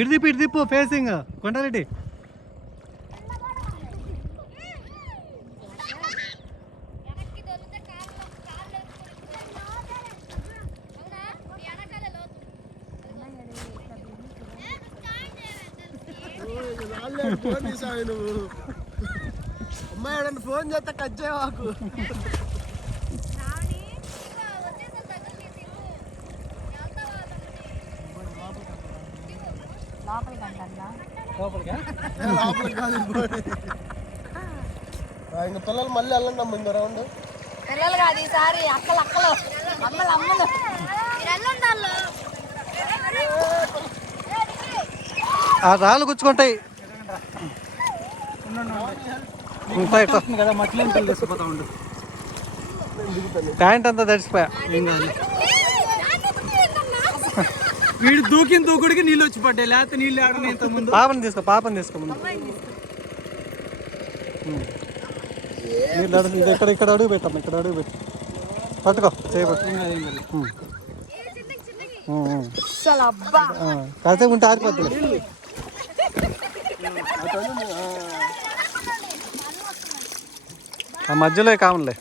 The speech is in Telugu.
ఇటు తిప్పు ఫేసింగ్ కొండారెడ్డి. నువ్వు అమ్మాయి ఎవడన్నా ఫోన్ చేస్తే కట్ చేయవాకు. ఇంకా పిల్లలు మళ్ళీ వెళ్ళండి అమ్మ ఇంకో రౌండ్. పిల్లలు కాదు ఈసారి అక్కలు అమ్మలు అమ్మలు. ఆ రాళ్ళు గుచ్చుకుంటాయి కదా, మట్టిలో తీసుకుపోతా ఉండు. ప్యాంట్ అంతా తడిసిపోయా. వీడు దూకుడికి నీళ్ళు వచ్చి పడ్డాయి, లేకపోతే నీళ్ళు ఆడని ఇంత ముందు. పాపని తీసుకో ముందు. నీళ్ళు ఇక్కడ అడుగు పెట్టాము, ఇక్కడ అడుగు పెట్టి పట్టుకో చేయబట్టు. కాసేపు ఉంటే ఆరిపోతుంది. ఆ మధ్యలో కామన్లే.